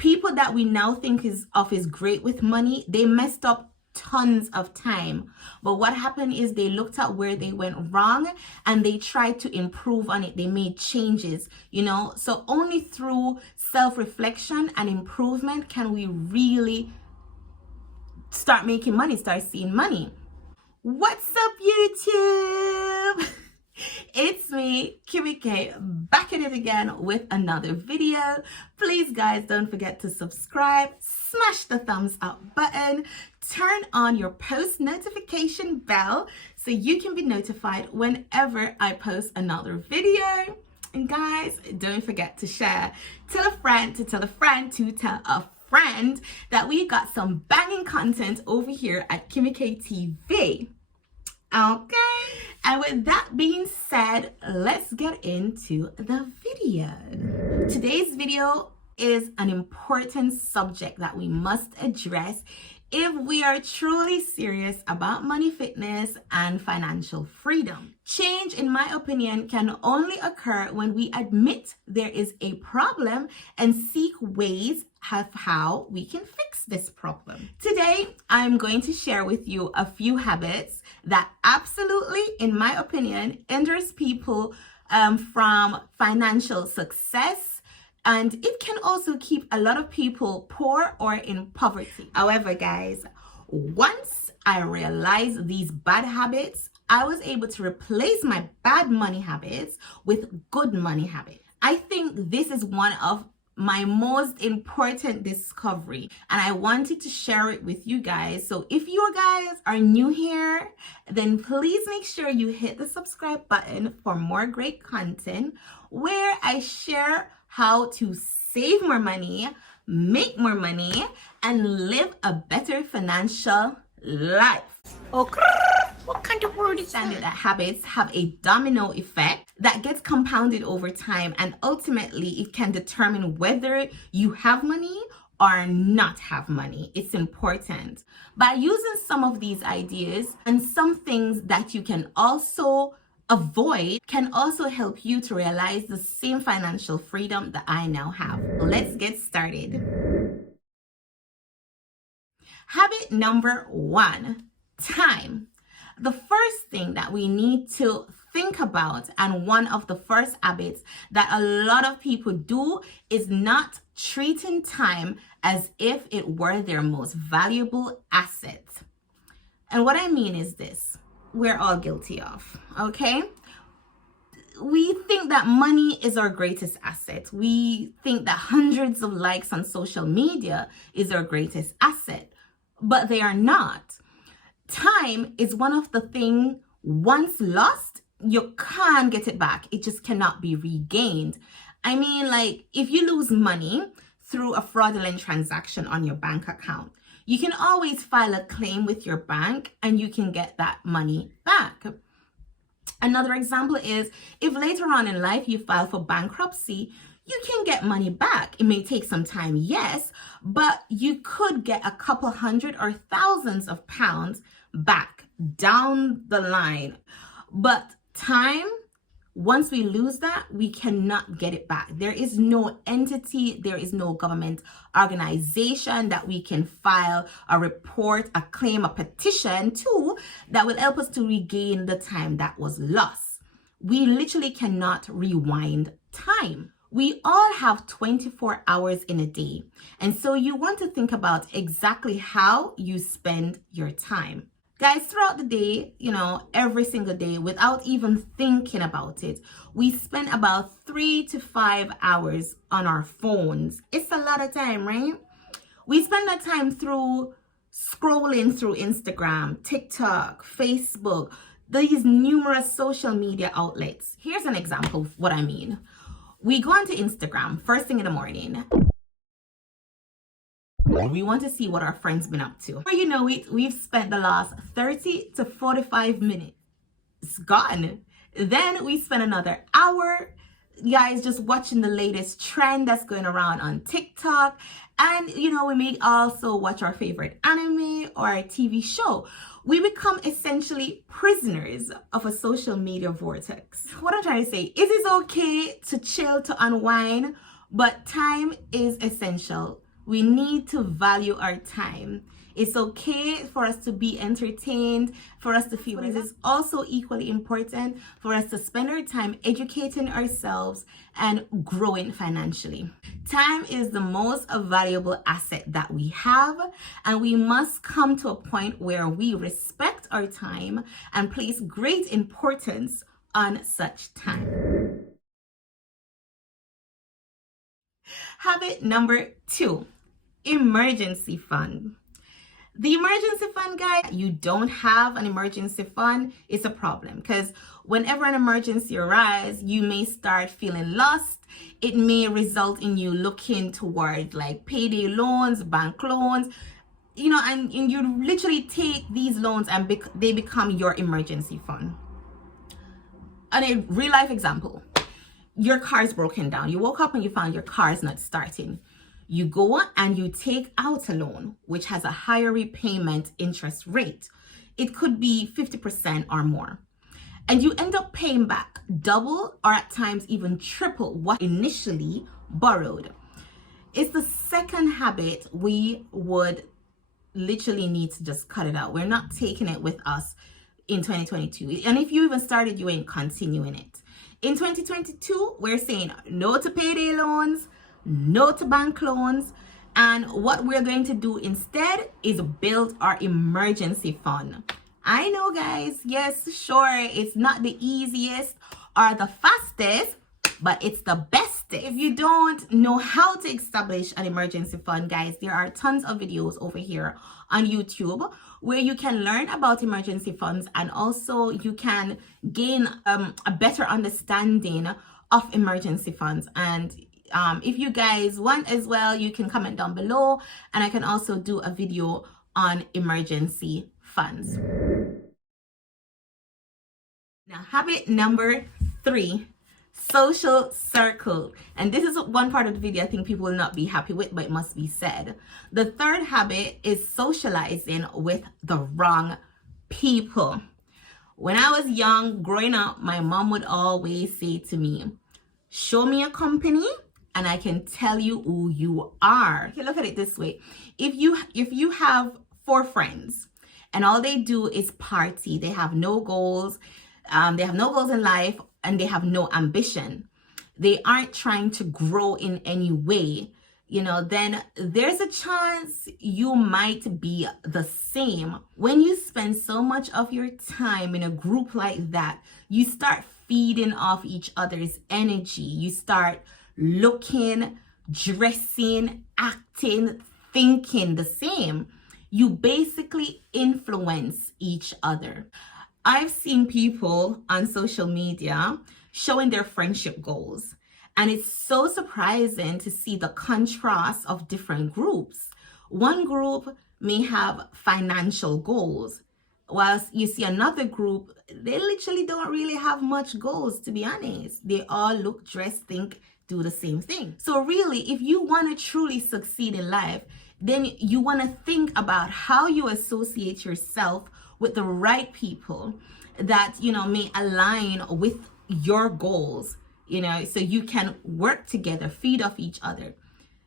People that we now think is great with money, they messed up tons of time. But what happened is they looked at where they went wrong and they tried to improve on it. They made changes, So only through self-reflection and improvement can we really start making money, start seeing money. What's up, YouTube? It's me, WILLMAKE, back at it again with another video. Please, guys, don't forget to subscribe, smash the thumbs up button, turn on your post notification bell so you can be notified whenever I post another video. And guys, don't forget to share. Tell a friend to tell a friend to tell a friend that we got some banging content over here at WILLMAKE TV. Okay, and with that being said, let's get into the video. Today's video is an important subject that we must address if we are truly serious about money, fitness, and financial freedom. Change, in my opinion, can only occur when we admit there is a problem and seek ways of how we can fix this problem. Today, I'm going to share with you a few habits that absolutely, in my opinion, hinders people from financial success, and it can also keep a lot of people poor or in poverty. However, guys, once I realized these bad habits, I was able to replace my bad money habits with good money habits. I think this is one of my most important discovery, and I wanted to share it with you guys. So if you guys are new here, then please make sure you hit the subscribe button for more great content where I share how to save more money, make more money, and live a better financial life. Okay. What kind of word is that? That habits have a domino effect that gets compounded over time, and ultimately it can determine whether you have money or not have money. It's important. By using some of these ideas and some things that you can also avoid can also help you to realize the same financial freedom that I now have. Let's get started. Habit number 1, time. The first thing that we need to think about, and one of the first habits that a lot of people do, is not treating time as if it were their most valuable asset. And what I mean is this: we're all guilty of, okay? We think that money is our greatest asset. We think that hundreds of likes on social media is our greatest asset, but they are not. Time is one of the things, once lost, you can't get it back. It just cannot be regained. I mean, like, if you lose money through a fraudulent transaction on your bank account, you can always file a claim with your bank and you can get that money back. Another example is if later on in life you file for bankruptcy, you can get money back. It may take some time, yes, but you could get a couple hundred or thousands of pounds back down the line. But time, once we lose that, we cannot get it back. There is no entity, there is no government organization that we can file a report, a claim, a petition to that will help us to regain the time that was lost. We literally cannot rewind time. We all have 24 hours in a day. And so you want to think about exactly how you spend your time. Guys, throughout the day, every single day, without even thinking about it, we spend about 3 to 5 hours on our phones. It's a lot of time, right? We spend that time through scrolling through Instagram, TikTok, Facebook, these numerous social media outlets. Here's an example of what I mean. We go onto Instagram first thing in the morning. We want to see what our friends been up to. Before you know it, we've spent the last 30 to 45 minutes. It's gone. Then we spend another hour, guys, just watching the latest trend that's going around on TikTok. And, we may also watch our favorite anime or a TV show. We become essentially prisoners of a social media vortex. What I'm trying to say, it is okay to chill, to unwind, but time is essential. We need to value our time. It's okay for us to be entertained, for us to feel it is also equally important for us to spend our time educating ourselves and growing financially. Time is the most valuable asset that we have, and we must come to a point where we respect our time and place great importance on such time. Habit number 2, emergency fund. The emergency fund, guys, you don't have an emergency fund, it's a problem, because whenever an emergency arises, you may start feeling lost. It may result in you looking toward like payday loans, bank loans, and you literally take these loans and they become your emergency fund. And a real life example, your car is broken down. You woke up and you found your car is not starting. You go and you take out a loan, which has a higher repayment interest rate. It could be 50% or more. And you end up paying back double or at times even triple what initially borrowed. It's the second habit we would literally need to just cut it out. We're not taking it with us in 2022. And if you even started, you ain't continuing it. In 2022, we're saying no to payday loans, no to bank loans, and what we're going to do instead is build our emergency fund. I know, guys, yes, sure, it's not the easiest or the fastest, but it's the best. If you don't know how to establish an emergency fund, guys, there are tons of videos over here on YouTube where you can learn about emergency funds, and also you can gain a better understanding of emergency funds. And if you guys want as well, you can comment down below, and I can also do a video on emergency funds. Now, habit number 3, social circle. And this is one part of the video I think people will not be happy with, but it must be said. The third habit is socializing with the wrong people. When I was young, growing up, my mom would always say to me, show me a company and I can tell you who you are. Okay, look at it this way. If you have 4 friends and all they do is party, they have no goals, in life, and they have no ambition, they aren't trying to grow in any way, then there's a chance you might be the same. When you spend so much of your time in a group like that, you start feeding off each other's energy. You start looking, dressing, acting, thinking the same. You basically influence each other. I've seen people on social media showing their friendship goals, and it's so surprising to see the contrast of different groups. One group may have financial goals, whilst you see another group, they literally don't really have much goals, to be honest. They all look, dress, think, do the same thing. So really, if you want to truly succeed in life, then you want to think about how you associate yourself with the right people that may align with your goals, so you can work together, feed off each other.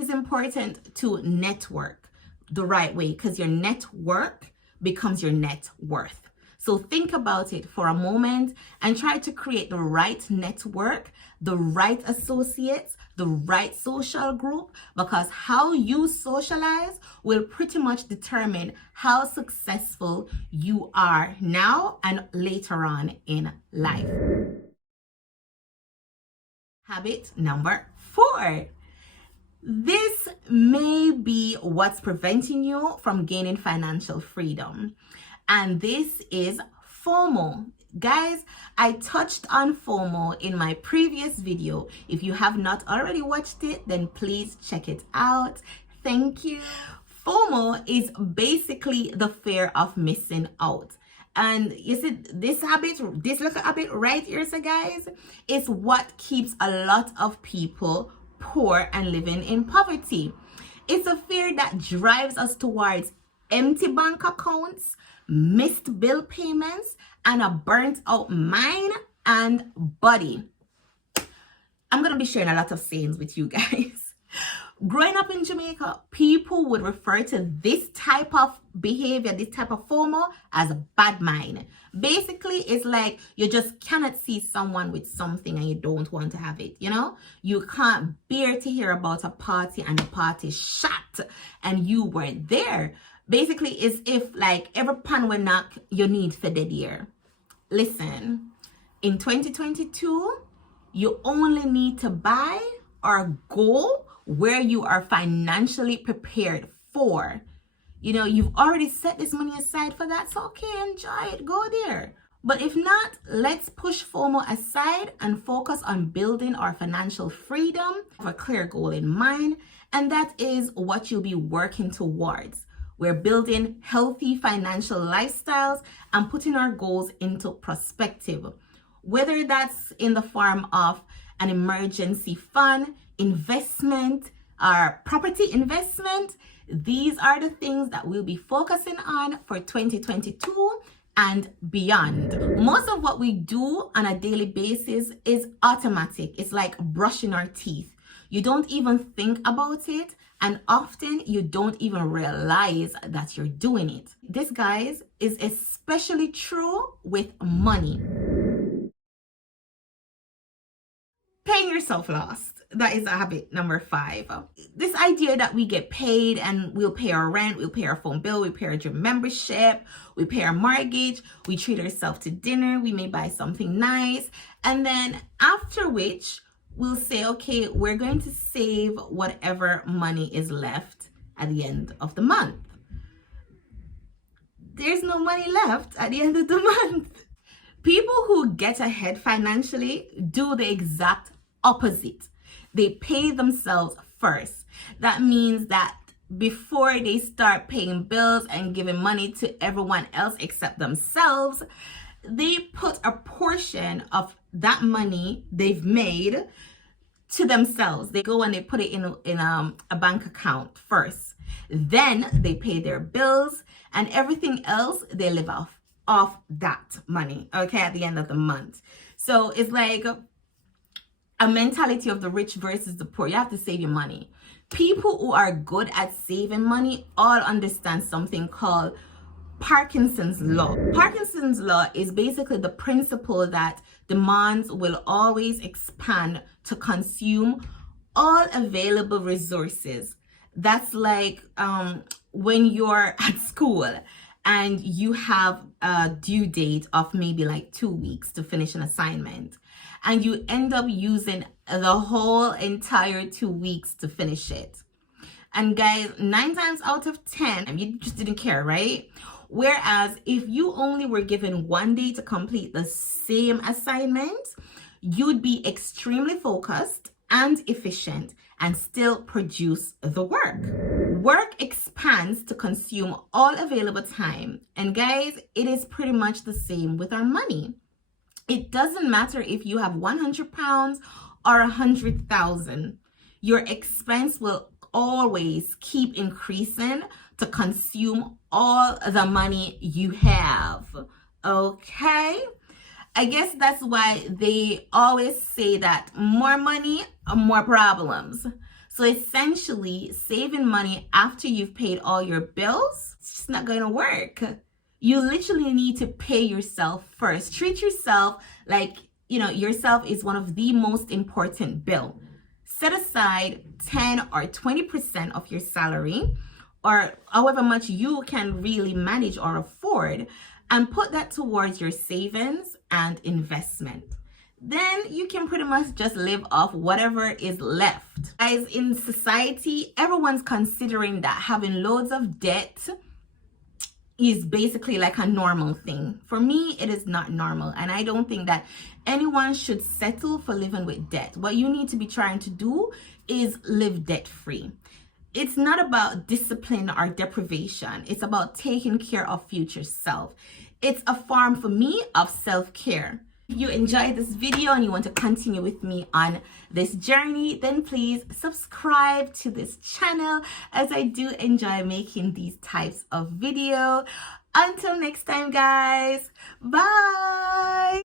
It's important to network the right way, because your network becomes your net worth. So think about it for a moment and try to create the right network, the right associates, the right social group, because how you socialize will pretty much determine how successful you are now and later on in life. Habit number 4. This may be what's preventing you from gaining financial freedom. And this is FOMO. Guys, I touched on FOMO in my previous video. If you have not already watched it, then please check it out. Thank you. FOMO is basically the fear of missing out. And you see, this little habit right here, so guys, is what keeps a lot of people poor and living in poverty. It's a fear that drives us towards empty bank accounts, missed bill payments, and a burnt out mind and body. I'm going to be sharing a lot of sayings with you guys. Growing up in Jamaica, people would refer to this type of behavior, this type of FOMO, as a bad mind. Basically, it's like you just cannot see someone with something and you don't want to have it, you know? You can't bear to hear about a party and the party shot and you weren't there. Basically, it's if like every pan we knock, you need for the year. Listen, in 2022, you only need to buy or go where you are financially prepared for. You know, you've already set this money aside for that, so okay, enjoy it, go there. But if not, let's push FOMO aside and focus on building our financial freedom with a clear goal in mind, and that is what you'll be working towards. We're building healthy financial lifestyles and putting our goals into perspective, whether that's in the form of an emergency fund, investment, or property investment. These are the things that we'll be focusing on for 2022 and beyond. Most of what we do on a daily basis is automatic. It's like brushing our teeth. You don't even think about it, and often you don't even realize that you're doing it. This, guys, is especially true with money. Paying yourself last. That is habit number 5. This idea that we get paid and we'll pay our rent, we'll pay our phone bill, we pay our gym membership, we pay our mortgage, we treat ourselves to dinner, we may buy something nice, and then after which we'll say, okay, we're going to save whatever money is left at the end of the month. There's no money left at the end of the month. People who get ahead financially do the exact opposite. They pay themselves first. That means that before they start paying bills and giving money to everyone else except themselves, they put a portion of that money they've made to themselves. They go and they put it in a bank account first. Then they pay their bills and everything else they live off that money, okay, at the end of the month. So it's like a mentality of the rich versus the poor. You have to save your money. People who are good at saving money all understand something called Parkinson's law. Parkinson's law is basically the principle that demands will always expand to consume all available resources. That's like when you're at school and you have a due date of maybe like 2 weeks to finish an assignment, and you end up using the whole entire 2 weeks to finish it. And guys, 9 times out of 10, you just didn't care, right? Whereas if you only were given 1 day to complete the same assignment, you'd be extremely focused and efficient and still produce the work. Work expands to consume all available time. And guys, it is pretty much the same with our money. It doesn't matter if you have 100 pounds or 100,000. Your expense will always keep increasing to consume all the money you have. Okay? I guess that's why they always say that more money, more problems. So essentially, saving money after you've paid all your bills, it's just not going to work. You literally need to pay yourself first. Treat yourself like, yourself is one of the most important bill. Set aside 10 or 20% of your salary, or however much you can really manage or afford, and put that towards your savings and investment. Then you can pretty much just live off whatever is left. Guys, in society, everyone's considering that having loads of debt is basically like a normal thing. For me, it is not normal, and I don't think that anyone should settle for living with debt. What you need to be trying to do is live debt-free. It's not about discipline or deprivation. It's about taking care of future self. It's a form for me of self-care. If you enjoyed this video and you want to continue with me on this journey, then please subscribe to this channel, as I do enjoy making these types of video. Until next time, guys, bye.